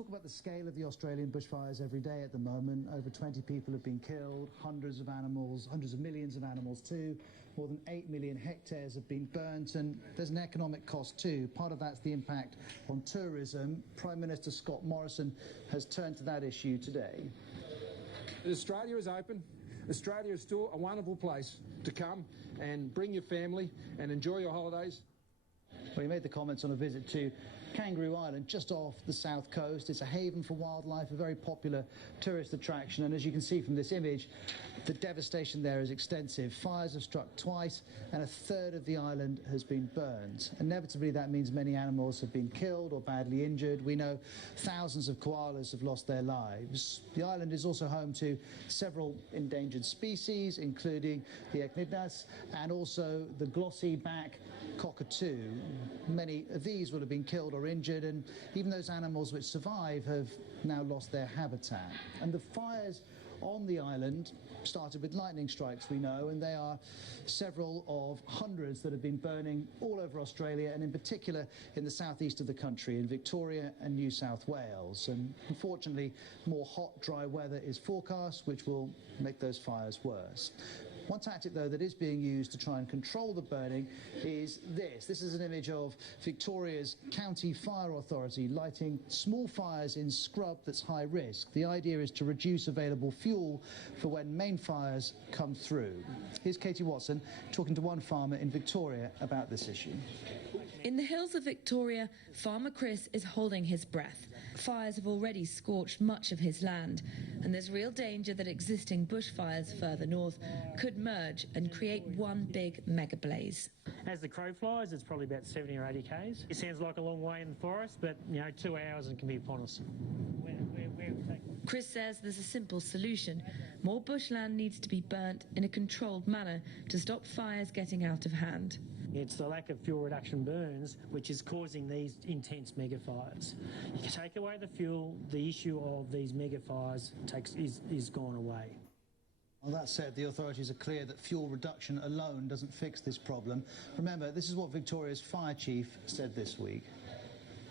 talk about the scale of the Australian bushfires every day at the moment. Over 20 people have been killed, hundreds of animals, hundreds of millions of animals too. More than 8 million hectares have been burnt, and there's an economic cost too. Part of that's the impact on tourism. Prime Minister Scott Morrison has turned to that issue today. Australia is open. Australia is still a wonderful place to come and bring your family and enjoy your holidays. Well, he made the comments on a visit to Kangaroo Island, just off the south coast. It's a haven for wildlife, a very popular tourist attraction, and as you can see from this image, the devastation there is extensive. Fires have struck twice, and a third of the island has been burned. Inevitably, that means many animals have been killed or badly injured. We know thousands of koalas have lost their lives. The island is also home to several endangered species, including the echinidnas and also the glossy-back cockatoo. Many of these will have been killed or injured, and even those animals which survive have now lost their habitat. And the fires on the island started with lightning strikes, we know, and they are several of hundreds that have been burning all over Australia, and in particular in the southeast of the country, in Victoria and New South Wales. And unfortunately, more hot, dry weather is forecast, which will make those fires worse. One tactic, though, that is being used to try and control the burning is this. This is an image of Victoria's County Fire Authority lighting small fires in scrub that's high risk. The idea is to reduce available fuel for when main fires come through. Here's Katie Watson talking to one farmer in Victoria about this issue. In the hills of Victoria, farmer Chris is holding his breath. Fires have already scorched much of his land, and there's real danger that existing bushfires further north could merge and create one big mega blaze. As the crow flies, it's probably about 70 or 80 k's. It sounds like a long way in the forest, but 2 hours and it can be upon us. Chris says there's a simple solution. More bushland needs to be burnt in a controlled manner to stop fires getting out of hand. It's the lack of fuel reduction burns which is causing these intense mega fires. You can take away the fuel, the issue of these mega fires is gone away. Well, that said, the authorities are clear that fuel reduction alone doesn't fix this problem. Remember, this is what Victoria's fire chief said this week.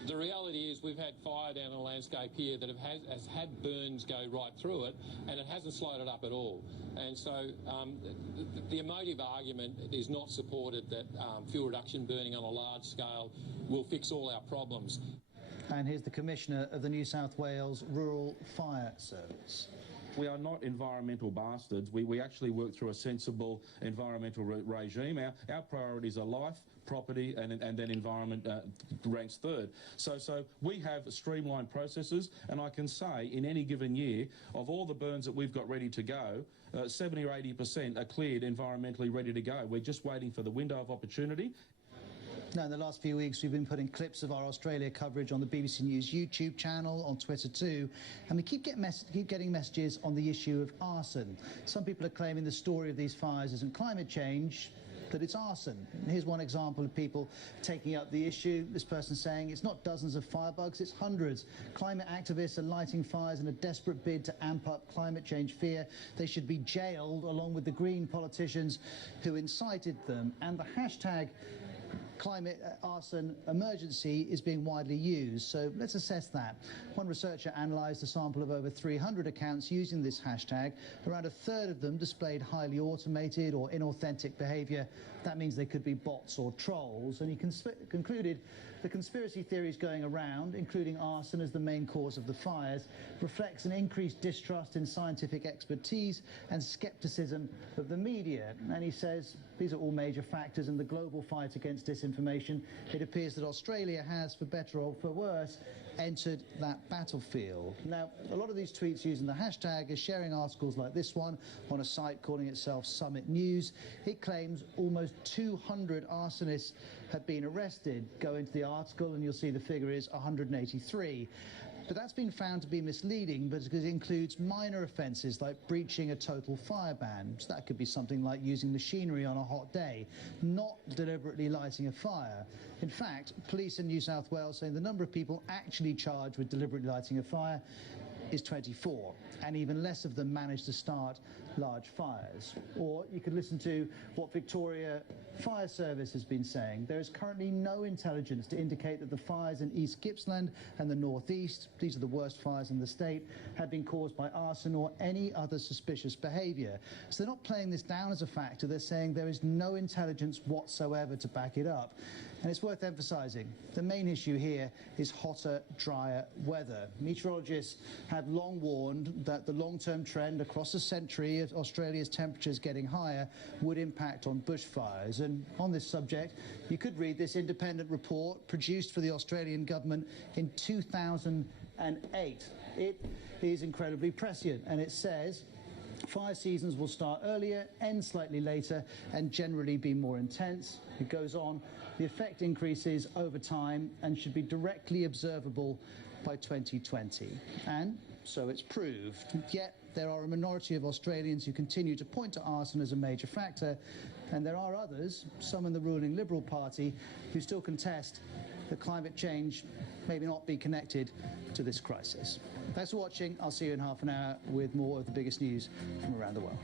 The reality is we've had fire down the landscape here that has had burns go right through it, and it hasn't slowed it up at all. And so the emotive argument is not supported that fuel reduction burning on a large scale will fix all our problems. And here's the Commissioner of the New South Wales Rural Fire Service. We are not environmental bastards. We actually work through a sensible environmental regime. Our priorities are life, property, and then environment ranks third. So we have streamlined processes, and I can say in any given year, of all the burns that we've got ready to go, 70 or 80% are cleared environmentally ready to go. We're just waiting for the window of opportunity. Now, in the last few weeks, we've been putting clips of our Australia coverage on the BBC News YouTube channel, on Twitter too, and we keep getting messages on the issue of arson. Some people are claiming the story of these fires isn't climate change, that it's arson. And here's one example of people taking up the issue. This person saying it's not dozens of firebugs, it's hundreds. Climate activists are lighting fires in a desperate bid to amp up climate change fear. They should be jailed along with the Green politicians who incited them. And the hashtag climate arson emergency is being widely used, so let's assess that. One researcher analysed a sample of over 300 accounts using this hashtag. Around a third of them displayed highly automated or inauthentic behaviour. That means they could be bots or trolls, and he concluded the conspiracy theories going around, including arson as the main cause of the fires, reflects an increased distrust in scientific expertise and scepticism of the media. And he says these are all major factors in the global fight against disinformation. It appears that Australia has, for better or for worse, entered that battlefield. Now, a lot of these tweets using the hashtag are sharing articles like this one on a site calling itself Summit News. It claims almost 200 arsonists have been arrested. Go into the article and you'll see the figure is 183. But that's been found to be misleading because it includes minor offences like breaching a total fire ban. So that could be something like using machinery on a hot day, not deliberately lighting a fire. In fact, police in New South Wales saying the number of people actually charged with deliberately lighting a fire is 24, and even less of them manage to start large fires. Or you could listen to what Victoria Fire Service has been saying. There is currently no intelligence to indicate that the fires in East Gippsland and the northeast, these are the worst fires in the state, have been caused by arson or any other suspicious behaviour. So they're not playing this down as a factor, they're saying there is no intelligence whatsoever to back it up. And it's worth emphasising, the main issue here is hotter, drier weather. Meteorologists have long warned that the long-term trend across a century of Australia's temperatures getting higher would impact on bushfires. And on this subject, you could read this independent report produced for the Australian government in 2008. It is incredibly prescient, and it says fire seasons will start earlier, end slightly later, and generally be more intense. It goes on, the effect increases over time and should be directly observable by 2020. And so it's proved. Yet there are a minority of Australians who continue to point to arson as a major factor, and there are others, some in the ruling Liberal Party, who still contest that climate change may not be connected to this crisis. Thanks for watching. I'll see you in half an hour with more of the biggest news from around the world.